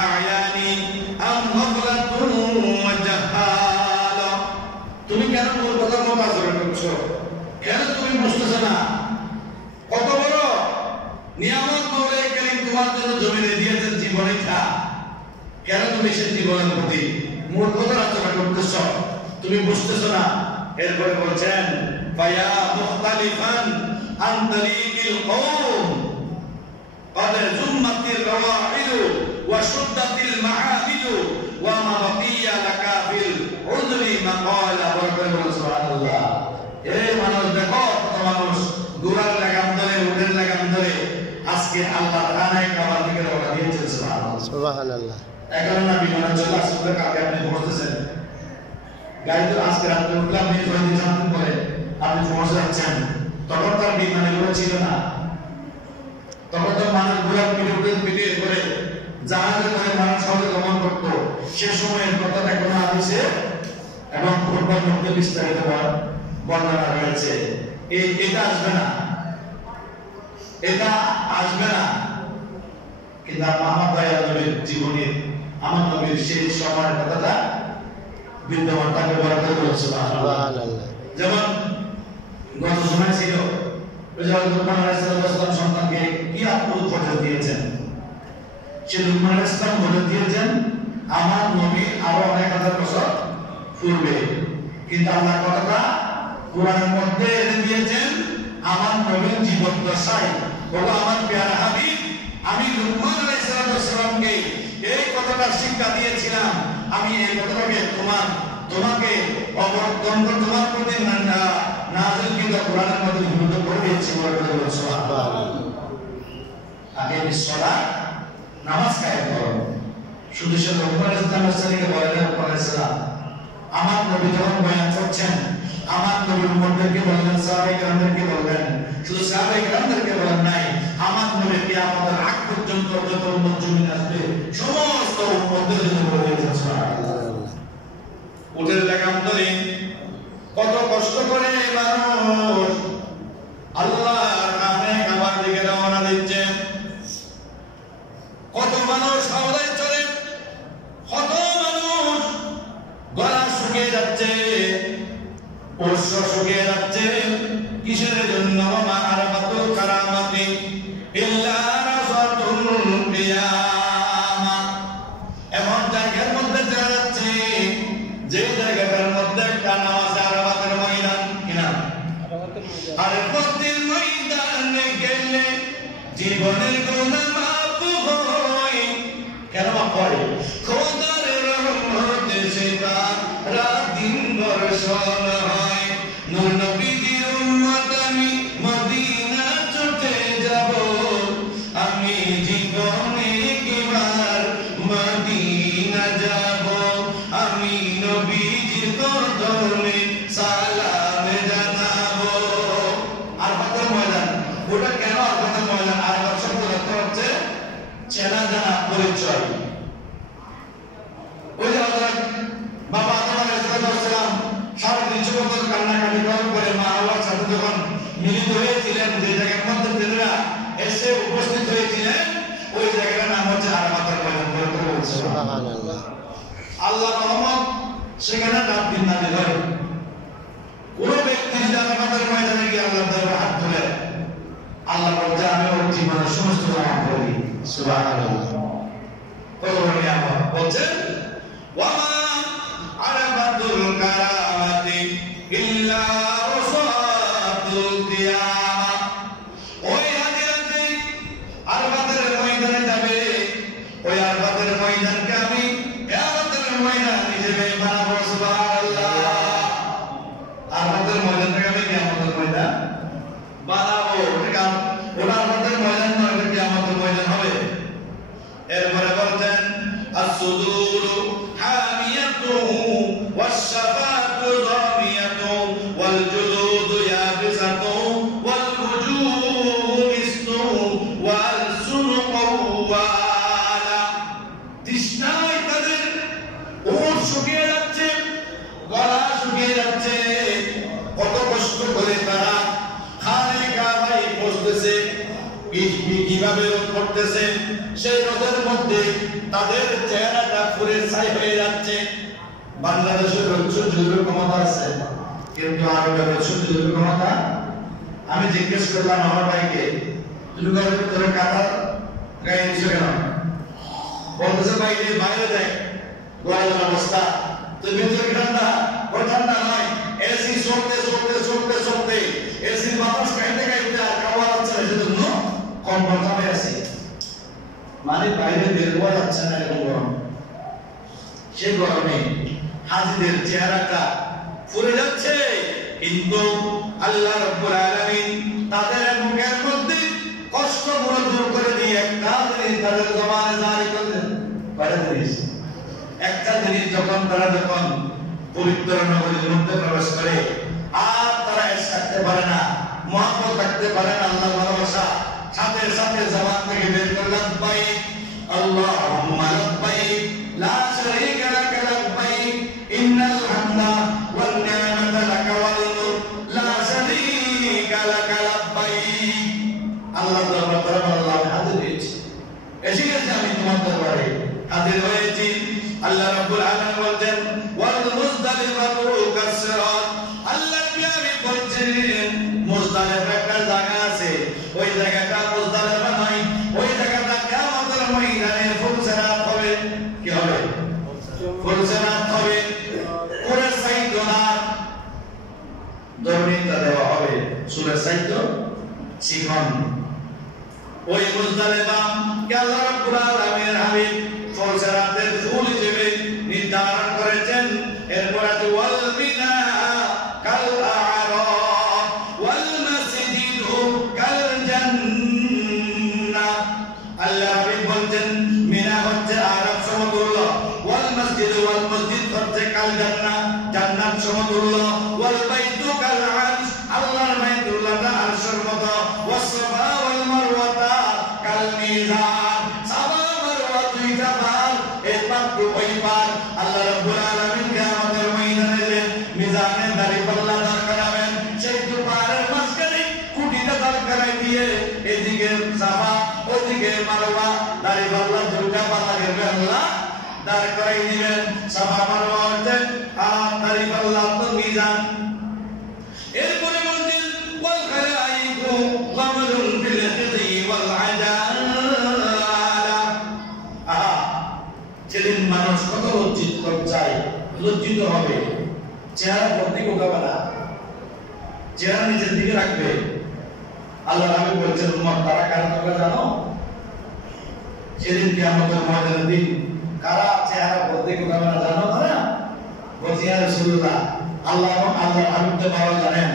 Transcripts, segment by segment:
আয়ানি আম গাফলাতুন ওয়া জাহালা, তুমি কেন মূর্খতার মতো আচরণ করছো? কেন তুমি বুঝতেছ না কত বড় নিয়ামত মাওলাই কারীম তোমার জন্য জমিনে দিয়েছেন জীবনে খা, কেন তুমি সেই জীবনের প্রতি মূর্খতার আচরণ করতেছ? তুমি বুঝতেছ না? এরপরে বলছেন ফায়া মুখতালিফান আন তারিকিল কওম قد زمت الرواحل وشدت المعامل وما بقي لك في العذر مقال سبحان الله. এই মানুষ দেখো, কত মানুষ গোড়ার লাগাম ধরে উটের লাগাম ধরে আজকে আল্লাহর খানায় খাবার দিকে রওনা দিয়েছে। সুবহানাল্লাহ। এখন না বিমানে চলে আসলে কালকে আপনি বসতেছেন গাড়িতে, আজকে রাতে উঠলাম আপনি জলদি জানতে পরে আপনি পৌঁছে যাচ্ছেন, তখন তার বিমানে গুলো ছিল না, তখন তো মানুষ ঘোড়ার পিঠে করে জাহাজে করে মানুষ সহজে গমন করতো। সে সময়ের কথাটা কোনো হাদিসে এবং কোরআনের মধ্যে বিস্তারিত বর্ণনা রয়েছে। এটা আসবে না, এটা আসবে না, কিন্তু আমার দয়াল নবীর জীবনের, আমার নবীর সেই সময়ের কথাটা বিদ্যমান তাকে বরাদ্দ করেছে। সুবহানাল্লাহ। যেমন গত সময় ছিল লুকমান আলাইহিস সালাম সন্তানকে কি উপদেশ দিয়েছেন, সে লুকমান আলাইহিস সালাম বলে দিয়েছেন আমার নবী আরো অনেক হাজার বছর পূর্বে, কিন্তু আল্লাহ কথাটা কোরআনের মধ্যে এনে দিয়েছেন আমার নবীর জীবদ্দশায়। বলো আমার প্যারা হাবিব, আমি লুকমান আলাইহিস সালামকে এই কথাটা শিক্ষা দিয়েছিলাম, আমি এই কথাটাকে তোমাকে অবগত তোমার প্রতি নাযিলকৃত কোরআনের মধ্যে উল্লেখ করে দিয়েছি। সুবহানাল্লাহ। আগে বিশ্বরাত নামাজ কায়েম করো। শুধু সে লুকমান আলাইহিস সালামকে বলেন আমার নবী যখন বয়ান করছেন, আমার নবী উম্মতদেরকে বললেন, সাহাবায়ে কেরামদেরকে বললেন, শুধু সাহাবায়ে কেরামদেরকে বলেন নাই, আমার নবী কিয়ামতের আগ পর্যন্ত যত উম্মত জমিনে আসবে সমস্ত উম্মতদের জন্য বলে দিয়েছেন। সুবহানাল্লাহ। উটের লাগাম ধরে কত কষ্ট করে মানুষ আল্লাহর নামে খাবার দিকে রওনা দিচ্ছে, কত মানুষ হাওড়ায় চলে, কত মানুষ গলা শুকিয়ে যাচ্ছে, ওষ্ঠ শুকিয়ে যাচ্ছে, কিসের জন্য? মা আরাফাতুল কারামাতি ইল্লা রাসাতুল কিয়ামা। এমন জায়গার মধ্যে চলে যাচ্ছে যে জায়গাটার মধ্যে একটা নাম আছে আরাফাতের ময়দান, কি নাম? আরাফাতের ময়দানে গেলে জীবনের গুনাহ মাফ হয়। কেন মাফ হয়? খোদার রহমতে সেটা রাত দিন বর্ষণ হয়। নূর নবীর উম্মত আমি মদিনা ছুটে যাব, আমি জীবনে একবার মদিনা যাব, আমি নবীজির কদমে সালাম জানাবো। আরাফাতের ময়দান, ওটা কেন আরাফাতের ময়দান? আরাফাত শব্দের অর্থ হচ্ছে চেনা জানা পরিচয়। ওই যে হযরত বাবা আদম আলাইহিস সালাম 350 বছর কান্নাকাটি করার পরে মা হাওয়ার সাথে যখন মিলিত হয়েছিলেন, যে জায়গার মধ্যে তিনারা এসে উপস্থিত হয়েছিলেন, ওই জায়গাটার নাম হচ্ছে আরাফাতের ময়দান। সুবহানাল্লাহ। আল্লাহর রহমত সেখানে রাত দিন নাযিল হয়। কোন ব্যক্তি যদি আরাফাতের ময়দানে গিয়ে আল্লাহর দরবারে হাত তোলে, আল্লাহ বলতে আমি ওর জীবনের সমস্ত গুনাহ করি। সুবহানাল্লাহ। কত বড় নিয়ামত! বলছেন ওয়ামা আরাফাতুল কারামাতি ইল্লা রাসাতুল কিয়ামা। ওই হাজিরাতে আরাফাতের ময়দানে যাবে, ওই আরাফাতের ময়দানকে আমি কিয়ামতের ময়দান হিসেবে বানাবো। সুবহানাল্লাহ। আরাফাতের ময়দানটাকে আমি কিয়ামতের ময়দান বানাবো। ওটা আরাফাতের ময়দান নয়, এটা কিয়ামতের ময়দান হবে। এরপরে বলছেন আসুদুরু হামিয়াতু ওয়াশফাতু দামিয়াতু ওয়াল জুলুদু ইয়াবিসাতু ওয়াল ওয়াজুহু মিসতু ওয়াল সুনু ওয়ালা। তৃষ্ণায় তাদের ওঠ শুকিয়ে যাচ্ছে, গলা শুকিয়ে যাচ্ছে, কত কষ্ট করে তারা খানে কাবায় বসতেছে, কিভাবে করতেছে সেই রোদের মধ্যে তাদের চেহারাটা পুরে ছাই হয়ে যাচ্ছে। বাংলাদেশের সূর্যের ক্ষমতা আছে, কিন্তু আরবের সূর্যের ক্ষমতা। আমি জিজ্ঞেস করলাম আমার ভাইকে, তুমি ঘরের ভিতরে কাঁথা গায়ে দিছো কেন? বলতেছে ভাই এই বাইরে দেখ গরমের অবস্থা, তুই ভিতরে ঠান্ডা, ওই ঠান্ডা নয়, এসি চলতে চলতে চলতে চলতে এসির বাতাস খাইতে খাইতে আর খাওয়া যাচ্ছে না, সেজন্য কম্বল খাবে আছে। মানে বাইরে বের হওয়া যাচ্ছে না, এরকম গরম। সে গরমে হাজিদের চেহারাটা পুড়ে যাচ্ছে, কিন্তু আল্লাহ রাব্বুল আলামিন তাদের মুখের মধ্যে কষ্টগুলো দূর করে দিয়ে একটা জিনিস তাদের জবানে জারি করলেন। একটা জিনিস যখন তারা পবিত্র নগরীর মধ্যে প্রবেশ করে, আর তারা এসে থাকতে পারে না, মহব্বত থাকতে পারে না, আল্লাহর ভালোবাসা সাথে সাথে জবান থেকে বের করলেন লাব্বাইক আল্লাহুম্মা লাব্বাইক লা শারীকা লাক লাব্বাইক ইন্নাল হামদা ওয়ান নি'মাতা লাক ওয়াল মুলক লা শারীকা লাক লাব্বাইক। আল্লাহ দরবারে আল্লাহ হাজির হয়েছে, এসে গেছে, আমি তোমার দরবারে হাজির হয়েছি। আল্লাহ রাব্বুল আলামিন বলেন ওয়াল মুজদালিফাতু কাসরাত। আল্লাহ নবী বলেন মুজদালিফা একটা জায়গা আছে, ওই জায়গাটা মুজদালিফা নয়, ওই জায়গাটা কিয়ামতের ময়দানে ফুলসেরাত হবে। কি হবে? ফুলসেরাত হবে। পুরো সাইদনা দরমিটা দেওয়া হবে, সূরা সাইদ শিখন। ওই মুজদালিফা কে আল্লাহ রাব্বুল আলামিনের হাবিব ফুলসেরাতের ফুল হিসেবে নির্ধারণ করেছেন। এরপর আছে ওয়াল বিনা কাল আরাফ ওয়াল মাসজিদু কাল জান্নাহ। আল্লাহ হাবিব বলেন মিনা হচ্ছে আরাফ সমতুল্য, ওয়াল মসজিদ হচ্ছে কাল জান্নাহ জান্নাত সমতুল্য, ওয়াল বাইতু কাল আরশ আল্লাহর বাইতুল্লাহটা আরশের মতো, ওয়াস সাফা ওয়াল মারওয়াতা কাল মিজান। সাফা মারওয়া দুইটা পার, এক পার ওই পার। আল্লাহ রাব্বুল আলামিন কিয়ামতের ময়দানে মিজানে দাঁড়িপাল্লা দাঁড় করাবেন, সেই দুই পারের মাঝখানে খুঁটিটা দাঁড় করাই দিয়ে এদিকে সাফা ওদিকে মারওয়া দাঁড়িপাল্লা দুইটা পাল্লা গেবে আল্লাহ দাঁড় করাই দিবেন। সাফা মারওয়া হচ্ছে আর দাঁড়িপাল্লা তো মিজান। এরপরে বলছেন ওয়াল খালাইকু গামরুন ফিল খিজি ওয়াল আদালা। যেদিন মানুষ কত লজ্জিত হবে, চেহারা প্রত্যেক উঠাবে না, চেহারা নিজের দিকে রাখবে। আল্লাহ নবী বলেছেন উম্মত তারা কারা তোমরা জানো? সেদিন কিয়ামতের ময়দানের দিন কারা চেহারা প্রত্যেক উঠাবে না জানো? তারা বলছে ইয়া রাসূলুল্লাহ, আল্লাহ হাবিব তো ভালো জানেন।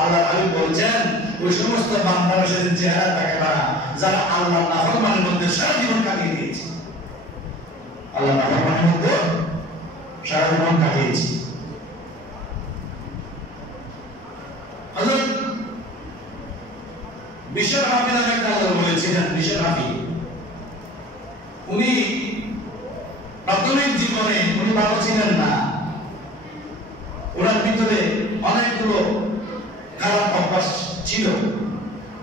আল্লাহ হাবিব বলছেন ওই সমস্ত বান্দারা সেদিন চেহারা তাকাবে না যারা আল্লাহর নাফরমানির মধ্যে সারা জীবন কাটিয়ে দিয়েছে। আল্লাহ নাফরমানির মধ্যে সারা জীবন কাটিয়েছে। হযরত বিশর হাফি নামে একটা আল্লাহ বলেছিলেন, বিশর হাফি উনি প্রাথমিক জীবনে উনি ভালো ছিলেন না, ওনার ভিতরে অনেকগুলো খারাপ অভ্যাস ছিল,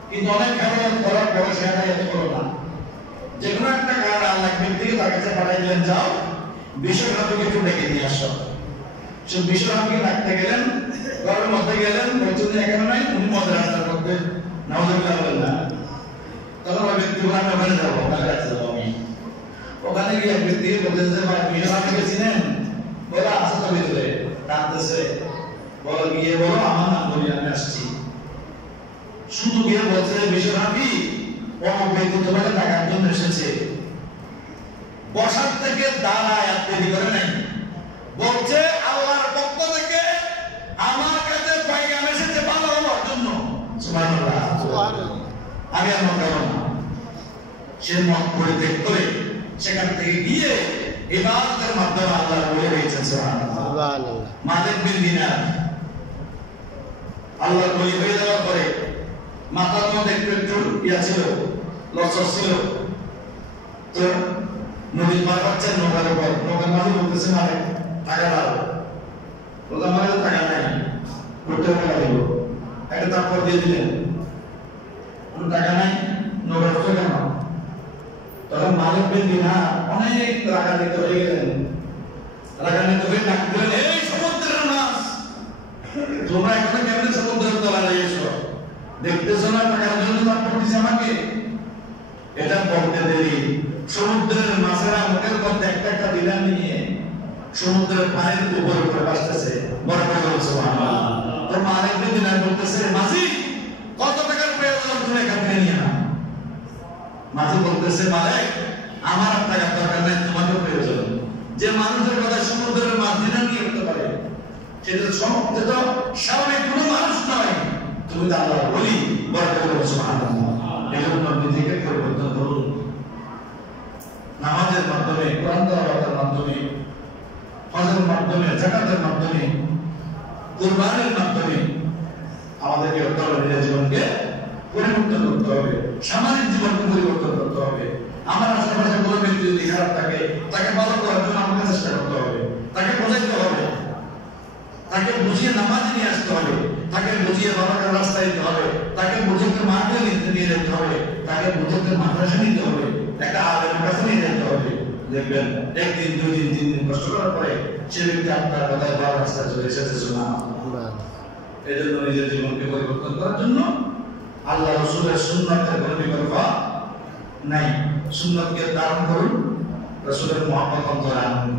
কিন্তু অনেক খারাপ করার পরে সেটা এত করো না। যে কোনো একটা কারণে আল্লাহ ব্যক্তিকে তার কাছে পাঠাই দিলেন, যাও বিশ্বকাপকে একটু ডেকে নিয়ে আসো। সে বিশ্বকাপকে ডাকতে গেলেন, ঘরের মধ্যে গেলেন, বলছেন এখানে নাই, উনি মধ্যে রাস্তার মধ্যে নাউজুবিল্লাহ বলেন না। তখন ওই ব্যক্তি বলে আমি ওখানে যাবো, ওখানে রাখতে যাবো আমি। ওখানে গিয়ে এক ব্যক্তি বলতেছে যে ভাই বিশ্বকাপকে চিনেন? বলে আছে তো ভিতরে ডাকতেছে, বলো গিয়ে বলো আমার নাম বলি আমি আসছি। শুধু গিয়ে বলছে বিশ্বকাপি অমুক ব্যক্তি তোমাকে টাকার জন্য এসেছে। বসার থেকে দাঁড়ায় আর দেরি করে নাই, বলছে আল্লাহর পক্ষ থেকে আমার কাছে পয়গাম এসেছে ভালো হওয়ার জন্য। সুবহানাল্লাহ, আমি আর মত করব না। সে মত পরিত্যাগ করে সেখান থেকে গিয়ে ইবাদতের মাধ্যমে আল্লাহর বলে হয়েছে। সুবহানাল্লাহ। মালিক বিন দিনার আল্লাহর বলি হয়ে যাওয়ার পরে মাথার মধ্যে একটু ইয়া ছিল, লসস ছিল। তো নদীর পার হচ্ছেন নৌকার উপর, নৌকার মাঝে বলতেছে মানে টাকা দাও, নৌকার মাঝে টাকা নাই, উঠতে টাকা দিব, একটা তারপর দিয়ে দিলেন, টাকা নাই, নৌকার উঠছে কেন? তখন মালিক বিন দিনার অনেক রাগান্বিত হয়ে গেলেন। রাগান্বিত হয়ে ডাক দিলেন, এই সমুদ্রের মাছ, তোমরা এখানে কেমন সমুদ্রের তলায় এসো? দেখতেছো না টাকার জন্য লাভ করতেছে আমাকে? এটা বলতে দেরি সমুদ্রের মাছেরা মুখের মধ্যে একটা একটা দিলাম নিয়ে সমুদ্রের পানির উপরে উপরে ভাসতেছে। বড় বড় সুবহানাল্লাহ। তো মালিক বিন দিনার বলতেছে, মাঝি কত টাকার প্রয়োজন তুমি এখান থেকে নিয়ে নাও। মাঝি বলতেছে, মালিক আমার টাকার দরকার নেই, তোমাকে প্রয়োজন। যে মানুষের কথা সমুদ্রের মাছ দিনা নিয়ে উঠতে পারে সেটা সমুদ্রে তো স্বাভাবিক কোনো মানুষ নয়, তুমি তো আল্লাহ বলি। বড় বড় সুবহানাল্লাহ। এজন্য নিজেকে পরিবর্তন করুন। নামাজের মাধ্যমে, কোরআন তেলাওয়াতের মাধ্যমে, হজের মাধ্যমে, যাকাতের মাধ্যমে, কুরবানির মাধ্যমে আমাদেরকে নিজের জীবনকে পরিবর্তন করতে হবে, সামাজিক জীবনকে পরিবর্তন করতে হবে। আমার আশেপাশে কোনো ব্যক্তি যদি খারাপ থাকে তাকে ভালো করার জন্য আমাকে চেষ্টা করতে হবে, তাকে বোঝাইতে হবে, তাকে বুঝিয়ে নামাজে নিয়ে আসতে হবে, তাকে বুঝিয়ে বাবার রাস্তায় দিতে হবে, তাকে বুঝিয়ে মাঠে নিয়ে যেতে হবে, তাকে বুঝিয়ে মাদ্রাসা নিতে হবে, একটা আলেমের কাছে নিয়ে যেতে হবে। দেখবেন একদিন, দুই দিন, তিন দিন কষ্ট করার পরে সে ব্যক্তি আপনার কথায় বাবার রাস্তায় চলে এসেছে। এই জন্য নিজের জীবনকে পরিবর্তন করার জন্য আল্লাহ রাসূলের সুন্নাতের কোনো বিকল্প নাই। সুন্নাতকে ধারণ করুন, রাসূলের মহব্বত অন্তরে আনুন।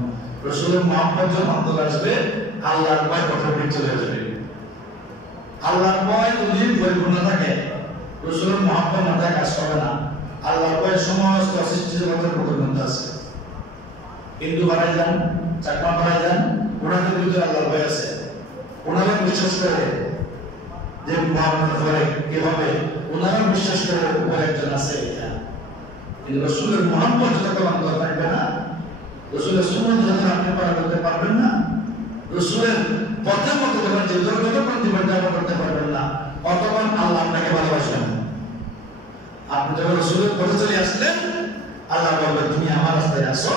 রাসূলের মহব্বত যখন অন্তরে আসবে, আল্লাহর ভয় অটোমেটিক চলে আসবে। আল্লাহর ভয় যদি পরিপূর্ণ থাকে, রাসূলের মহব্বত মাথায় কাজ করবে না। আল্লাহর ভয় সমস্ত সৃষ্টি জগতের প্রকৃতির মধ্যে আছে। হিন্দু বাড়ায় যান, চাকমা বাড়ায় যান, ওনাদের ভিতরে আল্লাহর ভয় আছে। ওনারা বিশ্বাস করে যে মহাভারত করে কিভাবে, ওনারা বিশ্বাস করে উপরে একজন আছে। কিন্তু রাসূলের মহব্বত যত অন্তর থাকবে না, রাসূলের সুন্নাত যত আপনি পালন করতে পারবেন না, রাসূলের পথের মতো যখন যতক্ষণ জীবন যাপন করতে পারবেন না, ততক্ষণ আল্লাহ আপনাকে ভালোবাসবেন। আপনি যখন রাসূলের পথে চলে আসলেন, আল্লাহ বলবেন তুমি আমার রাস্তায় আসো,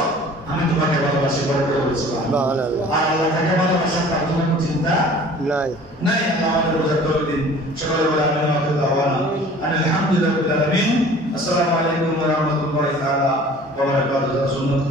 আমি তোমাকে ভালোবাসি। বড় করে বলছিলাম আর আল্লাহ তাকে ভালোবাসার তার কোনো চিন্তা নাই। আল্লাহ আমাদের বোঝার তৌফিক দিন। সকলে বলে আমিন ওয়া দাওয়ানা আলহামদুলিল্লাহি রাব্বিল আলামিন। আসসালামু আলাইকুম ওয়া রাহমাতুল্লাহি তাআলা ওয়া বারাকাতুহু। সুন্নাত